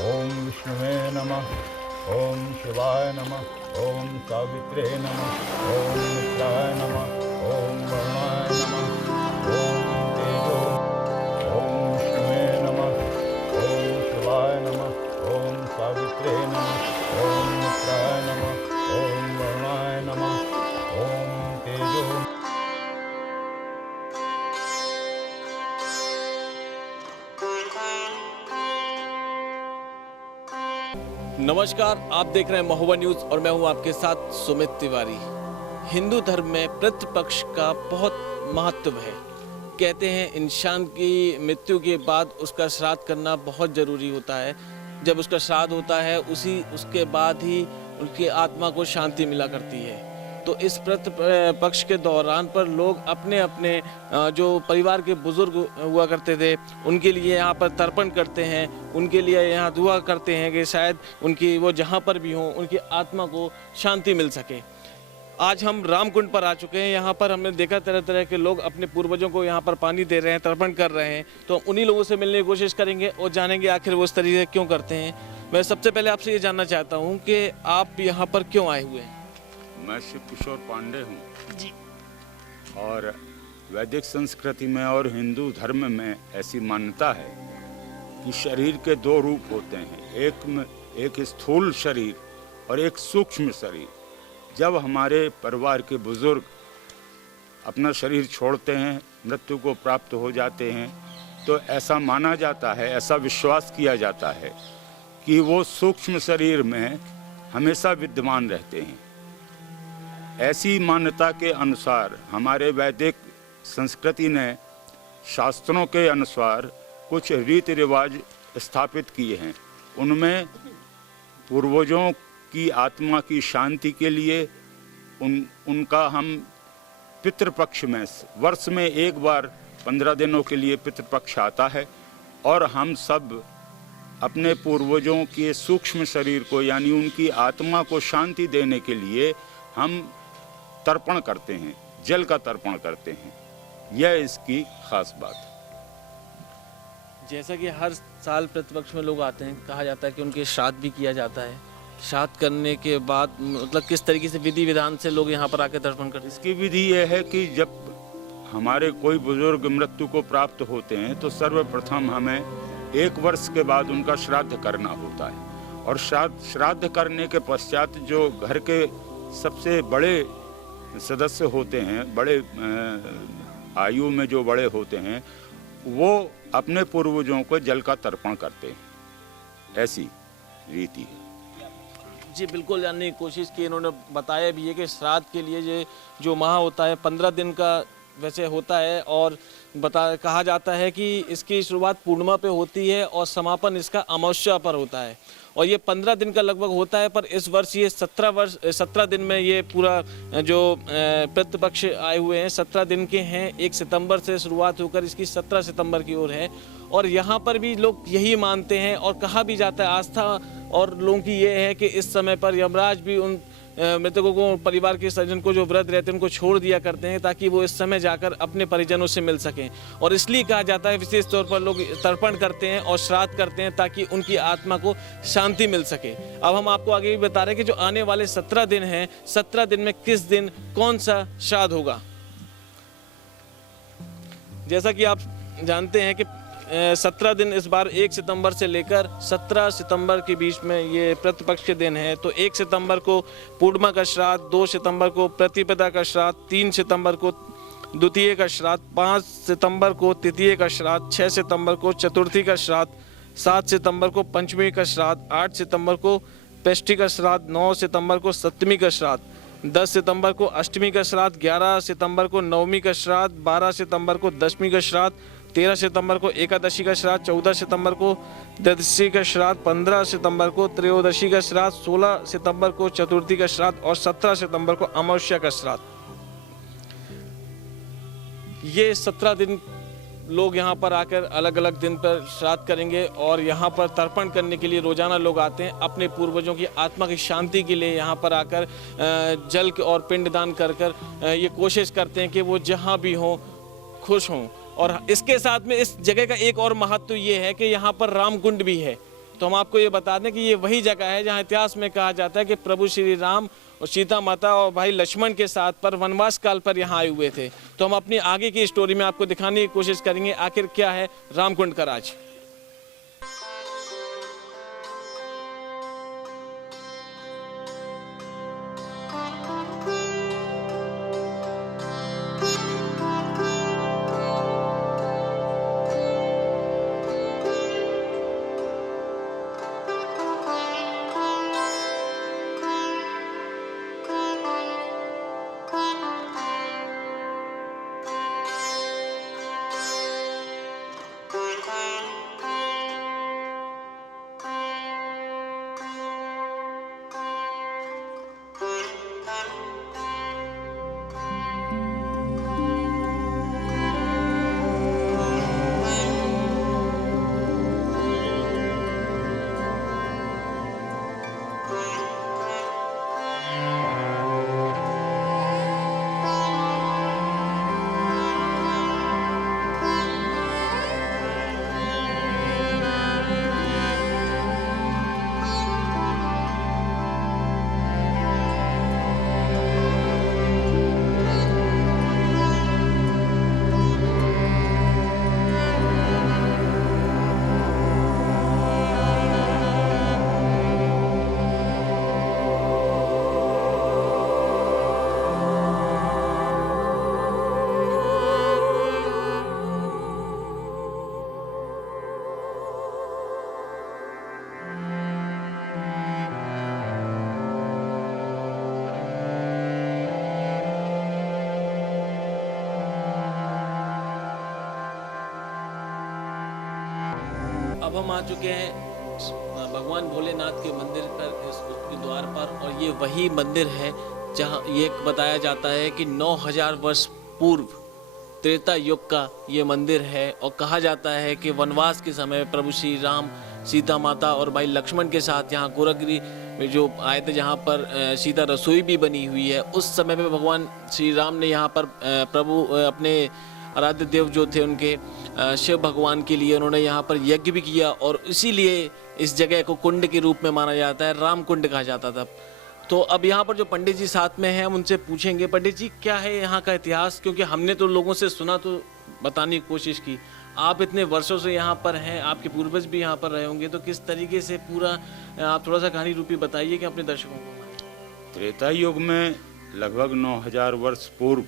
ओम विष्णुवे नमः। ओम शिवाय नमः। ओम सावित्रे नमः। ओम मित्राय नमः। ओम वरुणाय नमः। ओम तेजो। ओम विष्णुवे नमः। ओम शिवाय नमः। ओम सावित्रे नमः। ओम मित्राय नमः। ओम वरुणाय नमः। ओम तेजो। नमस्कार, आप देख रहे हैं महुआ न्यूज़ और मैं हूं आपके साथ सुमित तिवारी। हिंदू धर्म में पितृपक्ष का बहुत महत्व है। कहते हैं इंसान की मृत्यु के बाद उसका श्राद्ध करना बहुत ज़रूरी होता है। जब उसका श्राद्ध होता है उसके बाद ही उनकी आत्मा को शांति मिला करती है। तो इस पितृपक्ष के दौरान पर लोग अपने अपने जो परिवार के बुजुर्ग हुआ करते थे उनके लिए यहाँ पर तर्पण करते हैं, उनके लिए यहाँ दुआ करते हैं कि शायद उनकी वो जहाँ पर भी हों उनकी आत्मा को शांति मिल सके। आज हम रामकुंड पर आ चुके हैं। यहाँ पर हमने देखा तरह तरह के लोग अपने पूर्वजों को यहाँ पर पानी दे रहे हैं, तर्पण कर रहे हैं। तो उन्हीं लोगों से मिलने की कोशिश करेंगे और जानेंगे आखिर वो इस तरीके क्यों करते हैं। मैं सबसे पहले आपसे ये जानना चाहता हूँ कि आप यहाँ पर क्यों आए हुए हैं? मैं शिव किशोर पांडे हूँ जी। और वैदिक संस्कृति में और हिंदू धर्म में ऐसी मान्यता है कि शरीर के दो रूप होते हैं, एक स्थूल शरीर और एक सूक्ष्म शरीर। जब हमारे परिवार के बुजुर्ग अपना शरीर छोड़ते हैं, मृत्यु को प्राप्त हो जाते हैं, तो ऐसा माना जाता है, ऐसा विश्वास किया जाता है कि वो सूक्ष्म शरीर में हमेशा विद्यमान रहते हैं। ऐसी मान्यता के अनुसार हमारे वैदिक संस्कृति ने शास्त्रों के अनुसार कुछ रीति रिवाज स्थापित किए हैं। उनमें पूर्वजों की आत्मा की शांति के लिए उनका हम पितृपक्ष में वर्ष में एक बार 15 दिनों के लिए पितृपक्ष आता है और हम सब अपने पूर्वजों के सूक्ष्म शरीर को यानी उनकी आत्मा को शांति देने के लिए हम तर्पण करते हैं, जल का तर्पण करते हैं। यह इसकी खास बात है। जैसा कि हर साल प्रतिपक्ष में लोग आते हैं, कहा जाता है कि उनके श्राद्ध भी किया जाता है। श्राद्ध करने के बाद मतलब किस तरीके से विधि विधान से लोग यहाँ पर आकर तर्पण करते हैं? इसकी विधि यह है कि जब हमारे कोई बुजुर्ग मृत्यु को प्राप्त होते हैं तो सर्वप्रथम हमें 1 वर्ष के बाद उनका श्राद्ध करना होता है। और श्राद्ध करने के पश्चात जो घर के सबसे बड़े सदस्य होते हैं, बड़े आयु में जो बड़े होते हैं, वो अपने पूर्वजों को जल का तर्पण करते हैं। ऐसी रीति है। जी बिल्कुल, जानने की कोशिश की। इन्होंने बताया भी है कि श्राद्ध के लिए ये जो माह होता है 15 दिन का वैसे होता है और कहा जाता है कि इसकी शुरुआत पूर्णिमा पे होती है और समापन इसका अमावस्या पर होता है और ये 15 दिन का लगभग होता है। पर इस वर्ष ये 17 दिन में ये पूरा जो पितृपक्ष आए हुए हैं 17 दिन के हैं। 1 सितंबर से शुरुआत होकर इसकी 17 सितंबर की ओर है और यहाँ पर भी लोग यही मानते हैं और कहा भी जाता है, आस्था और लोगों की ये है कि इस समय पर यमराज भी उन मृतकों को, परिवार के सज्जन को जो व्रत रहते हैं उनको छोड़ दिया करते हैं ताकि वो इस समय जाकर अपने परिजनों से मिल सकें। और इसलिए कहा जाता है विशेष तौर पर लोग तर्पण करते हैं और श्राद्ध करते हैं ताकि उनकी आत्मा को शांति मिल सके। अब हम आपको आगे भी बता रहे हैं कि जो आने वाले 17 दिन हैं, 17 दिन में किस दिन कौन सा श्राद्ध होगा। जैसा कि आप जानते हैं कि 17 दिन इस बार 1 सितंबर से लेकर 17 सितंबर के बीच में ये प्रतिपक्ष के दिन है। तो 1 सितंबर को पूर्णिमा का श्राद्ध, 2 सितंबर को प्रतिपदा का श्राद्ध, 3 सितंबर को द्वितीय का श्राद्ध, 5 सितंबर को तृतीय का श्राद्ध, 6 सितंबर को चतुर्थी का श्राद्ध, 7 सितंबर को पंचमी का श्राद्ध, 8 सितंबर को षष्ठी का श्राद्ध, 9 सितंबर को सप्तमी का श्राद्ध, 10 सितंबर को अष्टमी का श्राद्ध, 11 सितंबर को नवमी का श्राद्ध, 12 सितंबर को दशमी का श्राद्ध, 13 सितंबर को एकादशी का श्राद्ध, 14 सितंबर को द्वादशी का श्राद्ध, 15 सितंबर को त्रयोदशी का श्राद्ध, 16 सितंबर को चतुर्थी का श्राद्ध और 17 सितंबर को अमावस्या का श्राद्ध। ये 17 दिन लोग यहाँ पर आकर अलग अलग दिन पर श्राद्ध करेंगे और यहाँ पर तर्पण करने के लिए रोजाना लोग आते हैं। अपने पूर्वजों की आत्मा की शांति के लिए यहाँ पर आकर जल और पिंडदान कर ये कोशिश करते हैं कि वो जहाँ भी हों खुश हों। और इसके साथ में इस जगह का एक और महत्व ये है कि यहाँ पर रामकुंड भी है। तो हम आपको ये बता दें कि ये वही जगह है जहाँ इतिहास में कहा जाता है कि प्रभु श्री राम और सीता माता और भाई लक्ष्मण के साथ पर वनवास काल पर यहाँ आए हुए थे। तो हम अपनी आगे की स्टोरी में आपको दिखाने की कोशिश करेंगे आखिर क्या है रामकुंड का राज। अब हम आ चुके हैं भगवान भोलेनाथ के मंदिर पर, उसके द्वार पर, और ये वही मंदिर है जहाँ ये बताया जाता है कि 9000 वर्ष पूर्व त्रेता युग का ये मंदिर है। और कहा जाता है कि वनवास के समय प्रभु श्री राम सीता माता और भाई लक्ष्मण के साथ यहाँ गोरखगिरी में जो आए थे, जहाँ पर सीता रसोई भी बनी हुई है, उस समय में भगवान श्री राम ने यहाँ पर प्रभु अपने आराध्य देव जो थे उनके शिव भगवान के लिए उन्होंने यहाँ पर यज्ञ भी किया, और इसीलिए इस जगह को कुंड के रूप में माना जाता है, राम कुंड कहा जाता था। तो अब यहाँ पर जो पंडित जी साथ में हैं हम उनसे पूछेंगे, पंडित जी क्या है यहाँ का इतिहास, क्योंकि हमने तो लोगों से सुना, तो बताने की कोशिश की। आप इतने वर्षों से यहाँ पर हैं, आपके पूर्वज भी यहाँ पर रहे होंगे, तो किस तरीके से पूरा आप थोड़ा सा कहानी रूपी बताइए कि अपने दर्शकों को। त्रेता युग में लगभग 9000 वर्ष पूर्व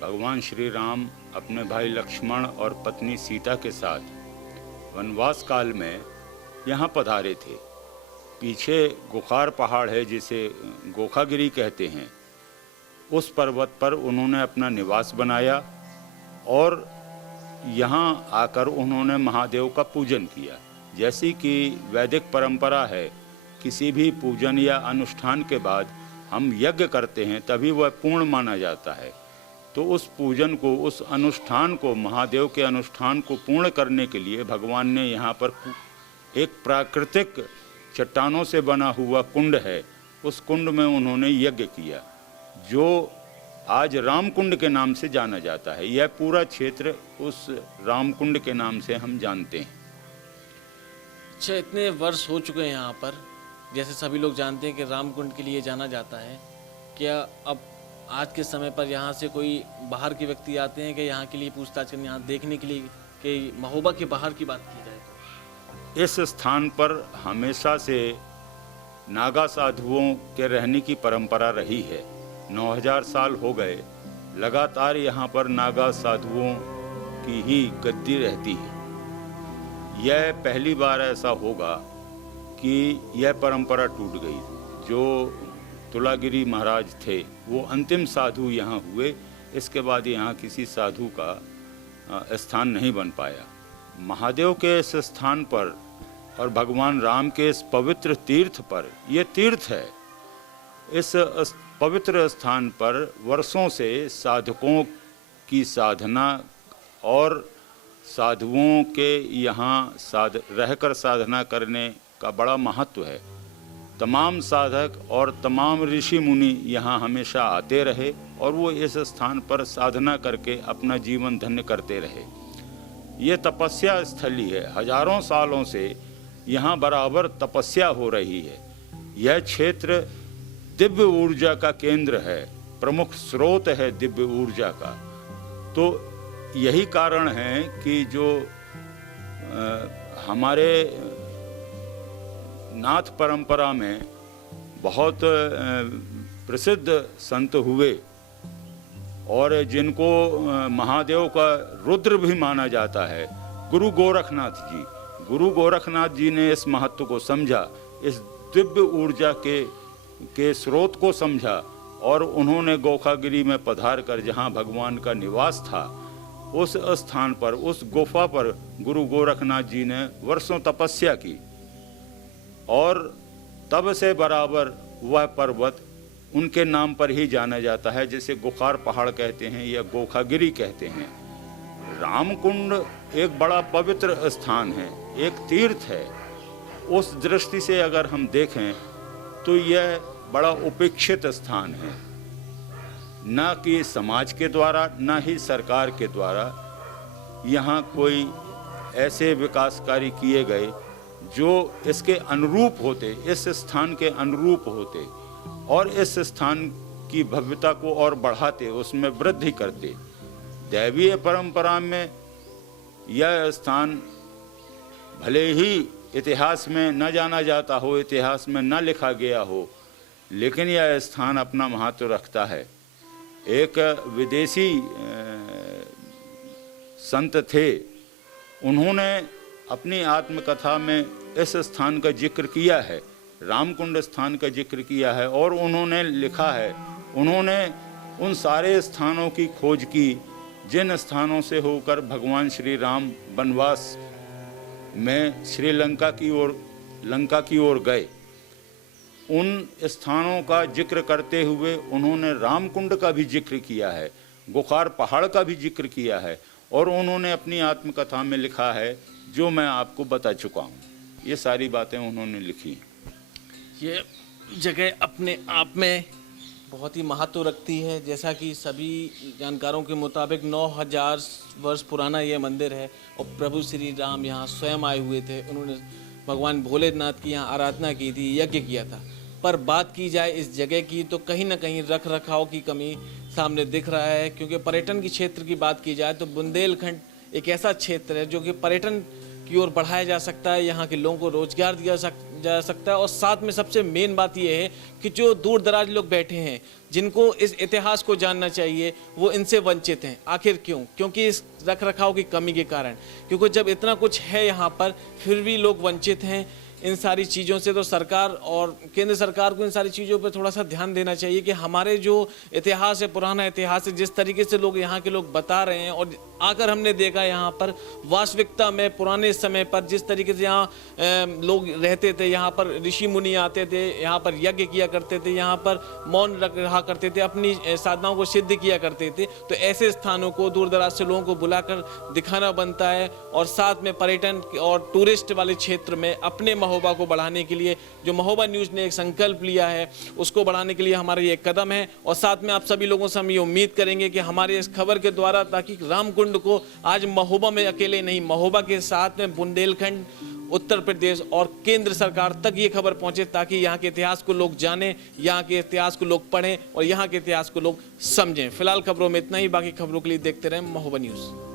भगवान श्री राम अपने भाई लक्ष्मण और पत्नी सीता के साथ वनवास काल में यहाँ पधारे थे। पीछे गुखार पहाड़ है जिसे गोखागिरी कहते हैं, उस पर्वत पर उन्होंने अपना निवास बनाया और यहाँ आकर उन्होंने महादेव का पूजन किया। जैसी कि वैदिक परंपरा है, किसी भी पूजन या अनुष्ठान के बाद हम यज्ञ करते हैं तभी वह पूर्ण माना जाता है। तो उस पूजन को, उस अनुष्ठान को, महादेव के अनुष्ठान को पूर्ण करने के लिए भगवान ने यहाँ पर एक प्राकृतिक चट्टानों से बना हुआ कुंड है, उस कुंड में उन्होंने यज्ञ किया, जो आज रामकुंड के नाम से जाना जाता है। यह पूरा क्षेत्र उस रामकुंड के नाम से हम जानते हैं। अच्छा, इतने वर्ष हो चुके हैं यहाँ पर, जैसे सभी लोग जानते हैं कि रामकुंड के लिए जाना जाता है, क्या अब आज के समय पर यहाँ से कोई बाहर के व्यक्ति आते हैं कि यहाँ के लिए पूछताछ करने, यहाँ देखने के लिए, कि महोबा के बाहर की बात की जाए तो? इस स्थान पर हमेशा से नागा साधुओं के रहने की परंपरा रही है। 9000 साल हो गए लगातार यहाँ पर नागा साधुओं की ही गद्दी रहती है। यह पहली बार ऐसा होगा कि यह परंपरा टूट गई। जो तुलागिरी महाराज थे वो अंतिम साधु यहाँ हुए, इसके बाद यहाँ किसी साधु का स्थान नहीं बन पाया। महादेव के इस स्थान पर और भगवान राम के इस पवित्र तीर्थ पर, ये तीर्थ है, इस पवित्र स्थान पर वर्षों से साधकों की साधना और साधुओं के यहाँ रहकर साधना करने का बड़ा महत्व है। तमाम साधक और तमाम ऋषि मुनि यहाँ हमेशा आते रहे और वो इस स्थान पर साधना करके अपना जीवन धन्य करते रहे। ये तपस्या स्थली है। हजारों सालों से यहाँ बराबर तपस्या हो रही है। यह क्षेत्र दिव्य ऊर्जा का केंद्र है, प्रमुख स्रोत है दिव्य ऊर्जा का। तो यही कारण है कि जो हमारे नाथ परंपरा में बहुत प्रसिद्ध संत हुए और जिनको महादेव का रुद्र भी माना जाता है, गुरु गोरखनाथ जी। गुरु गोरखनाथ जी ने इस महत्व को समझा, इस दिव्य ऊर्जा के स्रोत को समझा और उन्होंने गोखागिरी में पधार कर जहाँ भगवान का निवास था उस स्थान पर, उस गुफा पर गुरु गोरखनाथ जी ने वर्षों तपस्या की और तब से बराबर वह पर्वत उनके नाम पर ही जाना जाता है, जिसे गुखार पहाड़ कहते हैं या गोखागिरी कहते हैं। रामकुंड एक बड़ा पवित्र स्थान है, एक तीर्थ है। उस दृष्टि से अगर हम देखें तो यह बड़ा उपेक्षित स्थान है, न कि समाज के द्वारा न ही सरकार के द्वारा यहाँ कोई ऐसे विकास कार्य किए गए जो इसके अनुरूप होते, इस स्थान के अनुरूप होते और इस स्थान की भव्यता को और बढ़ाते, उसमें वृद्धि करते। दैवीय परंपरा में यह स्थान भले ही इतिहास में न जाना जाता हो, इतिहास में न लिखा गया हो, लेकिन यह स्थान अपना महत्व रखता है। एक विदेशी संत थे, उन्होंने अपनी आत्मकथा में इस स्थान का जिक्र किया है, रामकुंड स्थान का जिक्र किया है और उन्होंने लिखा है, उन्होंने उन सारे स्थानों की खोज की जिन स्थानों से होकर भगवान श्री राम वनवास में श्रीलंका की ओर गए। उन स्थानों का जिक्र करते हुए उन्होंने रामकुंड का भी जिक्र किया है, गुखार पहाड़ का भी जिक्र किया है और उन्होंने अपनी आत्मकथा में लिखा है जो मैं आपको बता चुका हूँ। ये सारी बातें उन्होंने लिखी। ये जगह अपने आप में बहुत ही महत्व रखती है। जैसा कि सभी जानकारों के मुताबिक 9000 वर्ष पुराना ये मंदिर है और प्रभु श्री राम यहाँ स्वयं आए हुए थे। उन्होंने भगवान भोलेनाथ की यहाँ आराधना की थी, यज्ञ किया था। पर बात की जाए इस जगह की तो कहीं ना कहीं रख रखाव की कमी सामने दिख रहा है, क्योंकि पर्यटन की क्षेत्र की बात की जाए तो बुंदेलखंड एक ऐसा क्षेत्र है जो कि पर्यटन की ओर बढ़ाया जा सकता है, यहाँ के लोगों को रोजगार दिया जा सकता है और साथ में सबसे मेन बात यह है कि जो दूर दराज लोग बैठे हैं जिनको इस इतिहास को जानना चाहिए वो इनसे वंचित हैं। आखिर क्यों? क्योंकि इस रख रखाव की कमी के कारण, क्योंकि जब इतना कुछ है यहाँ पर फिर भी लोग वंचित हैं इन सारी चीज़ों से। तो सरकार और केंद्र सरकार को इन सारी चीज़ों पर थोड़ा सा ध्यान देना चाहिए कि हमारे जो इतिहास है, पुराना इतिहास है, जिस तरीके से लोग यहाँ के लोग बता रहे हैं और आकर हमने देखा यहाँ पर वास्तविकता में पुराने समय पर जिस तरीके से यहाँ लोग रहते थे, यहाँ पर ऋषि मुनि आते थे, यहाँ पर यज्ञ किया करते थे, यहाँ पर मौन रहा करते थे, अपनी साधनाओं को सिद्ध किया करते थे। तो ऐसे स्थानों को दूर दराज से लोगों को बुलाकर दिखाना बनता है और साथ में पर्यटन और टूरिस्ट वाले क्षेत्र में अपने महोबा को बढ़ाने के लिए जो महोबा न्यूज़ ने एक संकल्प लिया है उसको बढ़ाने के लिए हमारा ये कदम है। और साथ में आप सभी लोगों से हम ये उम्मीद करेंगे कि हमारे इस खबर के द्वारा ताकि रामकुंड को आज महोबा में अकेले नहीं, महोबा के साथ में बुंदेलखंड, उत्तर प्रदेश और केंद्र सरकार तक ये खबर पहुंचे ताकि यहाँ के इतिहास को लोग जानें, यहाँ के इतिहास को लोग पढ़ें और यहाँ के इतिहास को लोग समझें। फिलहाल खबरों में इतना ही, बाकी खबरों के लिए देखते रहें महोबा न्यूज़।